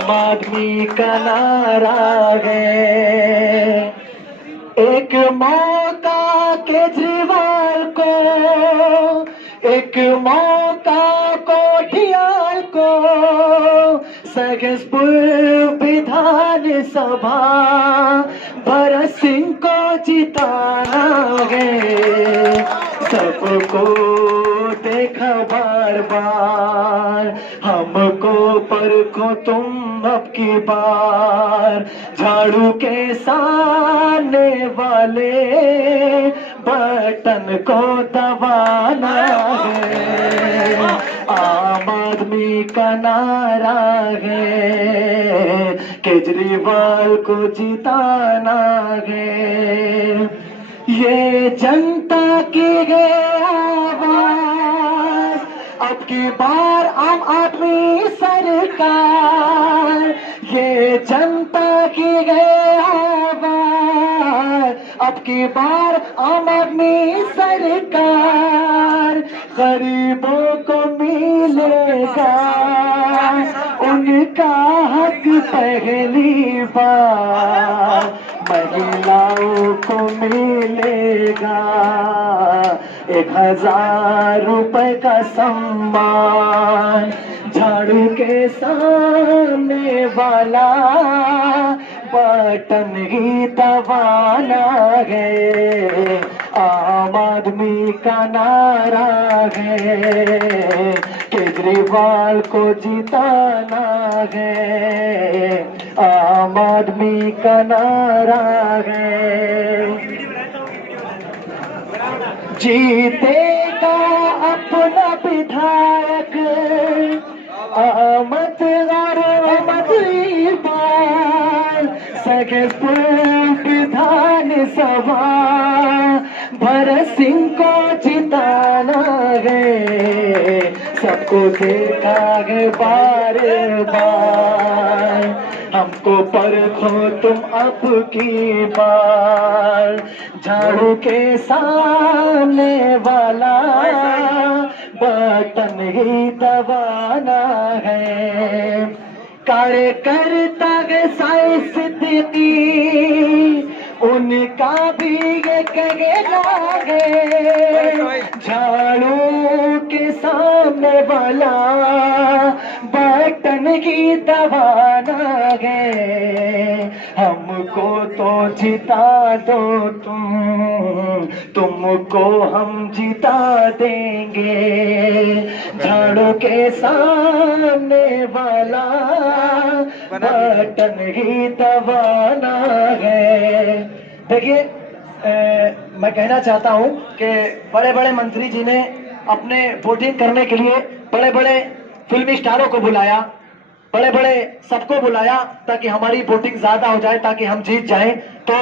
आम आदमी का नारा है, एक मौका केजरीवाल को, एक मौका कोठियाल को, सहसपुर विधानसभा भरत सिंह को जिताना है। सबको देखा बार बार, हमको परखो तुम अब की बार, झाड़ू के सामने वाले बटन को दबाना है। आम आदमी का नारा है, केजरीवाल को जिताना है। ये जनता की है आवाज, अब की बार आम आदमी सरकार। ये जनता की है आवाज, अब की बार आम आदमी सरकार। गरीबों को मिलेगा उनका हक पहली बार, महिलाओं को मिलेगा 1000 रुपए का सम्मान। झाड़ू के सामने वाला बटन ही दबाना है। आम आदमी का नारा है, केजरीवाल को जिताना है। आम आदमी का नारा है, जीतेगा अपना विधायक अहमद इकबाल। सहसपुर विधानसभा भरत सिंह को जिताना है। सबको देखा है बार बार, हमको परखो तुम अब की बार। झाड़ू के सामने वाला बटन ही दबाना है। कार्यकर्ता है साई सिद्दीकी, उनका भी ये कहना है। झाड़ू के सामने वाला बटन ही दबाना है। हमको तो जिता दो तुमको हम जिता देंगे। झाड़ू के सामने वाला बटन ही दबाना है। देखिए, मैं कहना चाहता हूं कि बड़े बड़े मंत्री जी ने अपने वोटिंग करने के लिए बड़े बड़े फिल्मी स्टारों को बुलाया, बड़े बड़े सबको बुलाया ताकि हमारी वोटिंग ज्यादा हो जाए, ताकि हम जीत जाएं। तो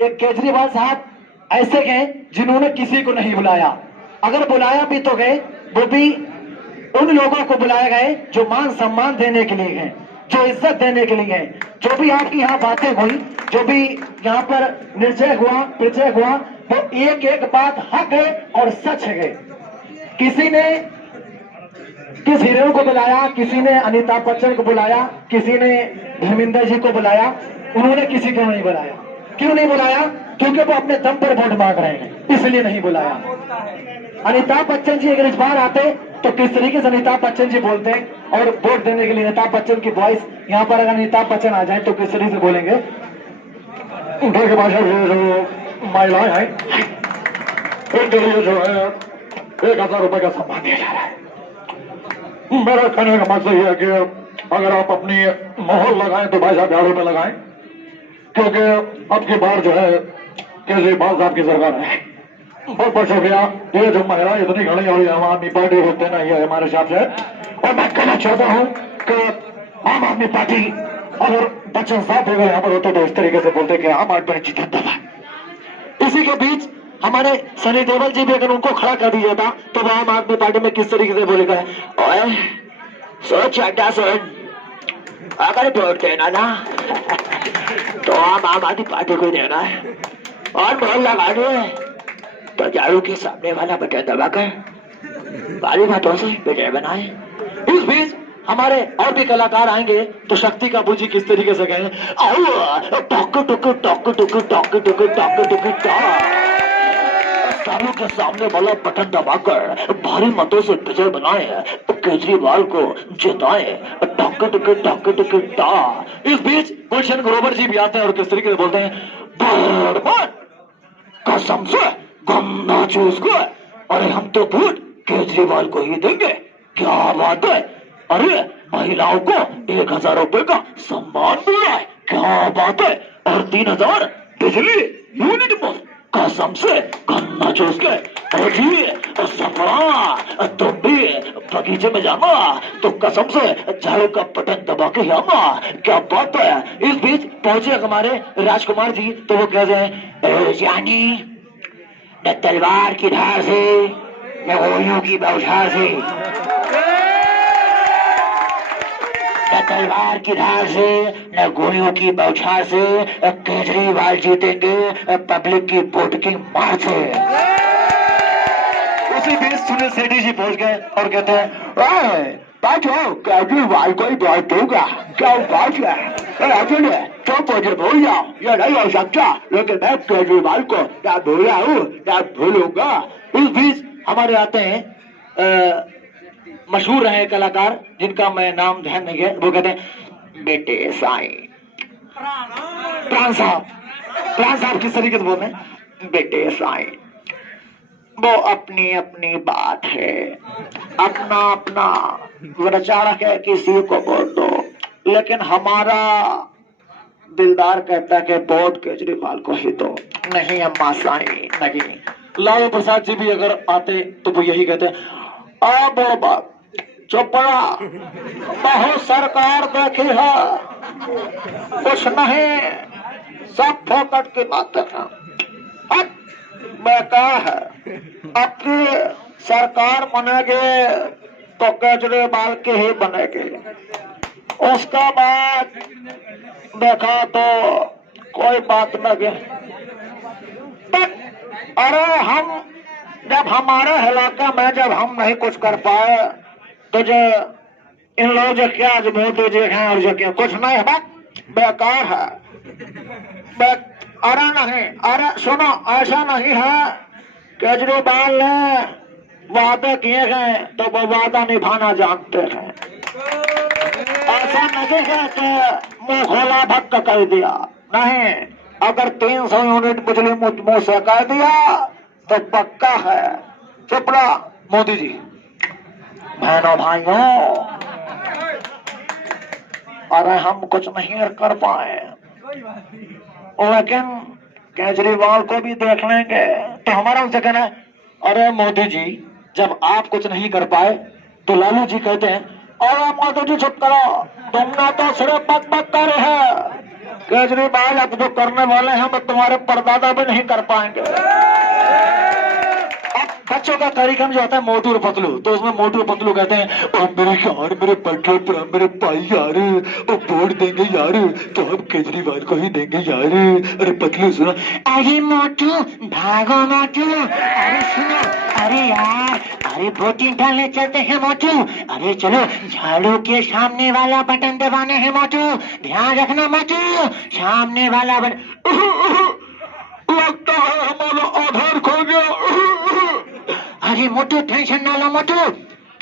एक केजरीवाल साहब ऐसे गए जिन्होंने किसी को नहीं बुलाया, अगर बुलाया भी तो गए वो भी उन लोगों को बुलाए गए जो मान सम्मान देने के लिए गए, जो इज्जत देने के लिए गए। जो भी आपकी यहाँ बातें हुई, जो भी यहाँ पर निर्णय हुआ, विजय हुआ, वो एक एक बात हक है और सच है। किसी ने किस हीरो को बुलाया, किसी ने अमिताभ बच्चन को बुलाया, किसी ने धर्मेंद्र जी को बुलाया, उन्होंने किसी को नहीं बुलाया। क्यों नहीं बुलाया? क्योंकि वो अपने दम पर वोट मांग रहे हैं, इसलिए नहीं बुलाया। अमिताभ बच्चन जी अगर इस बार आते तो किस तरीके से अमिताभ बच्चन जी बोलते हैं और वोट देने के लिए अमिताभ बच्चन की वॉइस यहाँ पर अगर अमिताभ बच्चन आ जाए तो किस तरीके से बोलेंगे। उनके भाषा जो महिलाएं हैं उनके लिए जो है 1000 रुपए का सम्मान दिया जा रहा है। मेरा कहने का मकसद यह है कि अगर आप अपनी मोहर लगाएं तो भाई साहब झाड़ू में लगाएं, क्योंकि अब की बार जो है केजरीवाल साहब की सरकार है। बहुत बहुत शुक्रिया। ये जो महिला इतनी घड़ी और आम आदमी पार्टी होते ना, ये हमारे हिसाब से। और मैं कहना चाहता हूँ कि आम आदमी पार्टी अगर बच्चन साहब अगर यहाँ पर होते तो इस तरीके से बोलते कि आम आदमी जिंदाबाद। इसी के बीच हमारे सनी देओल जी भी अगर उनको खड़ा कर दिया था तो वो आम आदमी पार्टी में किस तरीके से बोलेगा, सोच अगर वोट देना ना तो आम आदमी पार्टी को देना है और मोहर लगानी है तो झाड़ू के सामने वाला बटन दबाकर बारी बातों से विजय बनाए। इस बीच हमारे और भी कलाकार आएंगे तो शक्ति का पूजी किस तरीके से गए, आओ टॉक टुक टॉक टुक टॉक टुक टॉक टुक सालों के सामने वाला बटन दबाकर भारी मतों से विजय बनाए, केजरीवाल को जिताए, टॉक टुक टा। इस बीच गुलशन ग्रोवर जी भी आते हैं और किस तरीके से बोलते हैं, कसम से गन्ना चूस को, अरे हम तो वोट केजरीवाल को ही देंगे, क्या बात है, अरे महिलाओं को 1000 रुपए का सम्मान मिला है, क्या बात है, और 3000 बिजली यूनिट मुफ्त, कसम से गन्ना चूस के, और जी सफरा तुम भी बगीचे में जाना तो कसम से झाड़ू का बटन दबा के आना, क्या बात है। इस बीच पहुंचे हमारे राजकुमार जी तो वो कह रहे हैं, जानी न तलवार की धार से न गोलियों की बौछार से, न तलवार की धार से न गोलियों की बौछार से केजरीवाल जीतेंगे पब्लिक की वोट की मार से। उसी बीच सुनील सेठी जी पहुंच गए और कहते हैं, केजरीवाल को ही वोट दूंगा, क्या बात है, तो मुझे भूल जाओ, ये नहीं हो सकता, लेकिन मैं केजरीवाल को क्या भूला हूँ क्या भूलूंगा। इस बीच हमारे आते हैं मशहूर रहे कलाकार जिनका मैं नाम ध्यान नहीं है, वो कहते हैं, बेटे साईं प्राण साहब किस तरीके से बोलते हैं, बेटे साईं वो अपनी अपनी बात है, अपना अपना विचार है, किसी को वोट दो, लेकिन हमारा दिलदार कहता है कि वोट केजरीवाल को ही दो, नहीं अम्मा साईं नहीं। लालू प्रसाद जी भी अगर आते तो वो यही कहते, बात चोपड़ा बहुत सरकार देखी है, कुछ नहीं, सब फोकट की बातें हैं, अब बेकार है, अपनी सरकार बनेगी तो केजरीवाल की ही बनेगी, उसका बाद देखा तो कोई बात नहीं। अरे हम जब हमारे इलाके में जब हम नहीं कुछ कर पाए तो जो इन लोग जो क्या आज वोट हैं और जो क्या कुछ नहीं है, बेकार है, अरे नहीं, अरे सुनो, ऐसा नहीं है, केजरीवाल ने वादे किए हैं तो वो वादा निभाना जानते हैं, ऐसा नहीं है कि मुंह खोला भक्क कर दिया, नहीं, अगर 300 यूनिट बिजली मुंह से कह दिया तो पक्का है। चुपड़ा मोदी जी, बहनों भाइयों, अरे हम कुछ नहीं कर पाए, लेकिन केजरीवाल को भी देख लेंगे, तो हमारा उनसे कहना है, अरे मोदी जी जब आप कुछ नहीं कर पाए तो लालू जी कहते हैं, अरे मोदी जी चुप करो, तुमने तो सिर्फ बक बक कर रहे हैं, केजरीवाल अब जो करने वाले हैं वो तुम्हारे परदादा भी नहीं कर पाएंगे। अब बच्चों का कार्यक्रम जो होता है मोटू और पतलू, तो उसमें मोटू और पतलू कहते हैं, मेरे यार, मेरे पेट्रोल पे मेरे भाई यार, वोट देंगे यार तो हम केजरीवाल को ही देंगे यार। अरे पतलू सुनो, अरे मोटू भागो मोटू, अरे सुनो, अरे यार, अरे वोटिंग डालने चलते हैं मोटू, अरे चलो झाड़ू के सामने वाला बटन दबाने हैं मोटू, ध्यान रखना मोटू, सामने वाला बटन, लगता है हमारा आधार खो गया। अरे मोटू टेंशन ना लो मोटू,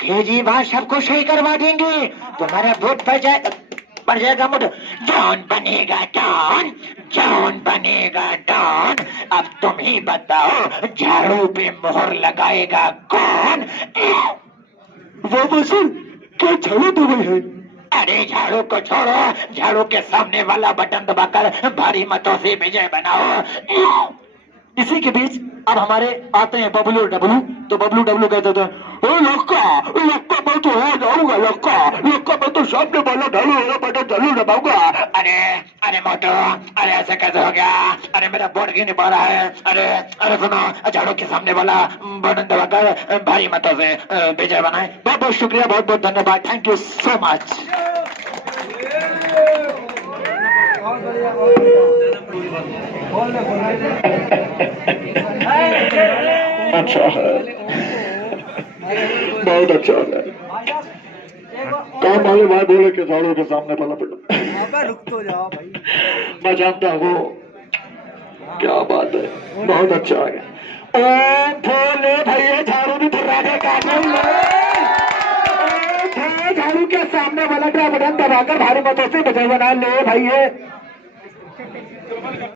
केजरीवाल सबको सही करवा देंगे, तुम्हारा वोट पड़ जाएगा मोटू। जॉन बनेगा डॉन, जॉन बनेगा डॉन, अब तुम ही बताओ झाड़ू पे मोहर लगाएगा कौन। वो वसूल क्या झाड़ू तो वही है, अरे झाड़ू को छोड़ो, झाड़ू के सामने वाला बटन दबाकर भारी मतों से विजय बनाओ। इसी के बीच अब हमारे आते हैं बबलू और डबलू, तो बबलू डबलू कहते थे, लक्का लक्का मैं तो हो जाऊंगा, लक्का लक्का मैं तो सामने वाला ढालू वाला बटन जरूर दबाऊंगा। अरे अरे मोटो, अरे ऐसे कैसे हो गया, अरे मेरा वोट क्यों नहीं पा रहा है, अरे अरे सुनो, झाड़ू के सामने वाला बटन दबाकर भारी मतों से विजय बनाए। बहुत बहुत शुक्रिया, बहुत बहुत धन्यवाद, थैंक यू सो मच। अच्छा है, बहुत अच्छा है, काम वाले भाई बोले कि झाड़ू के सामने पला पड़ो। रुक तो जाओ भाई। मैं जानता हूँ, क्या बात है, बहुत अच्छा आ गया। ओम भोले भैया झाड़ू भी फिर रहे झाड़ू के सामने वाला बटन दबाकर भारी मतों से बजाय बना ले भाई।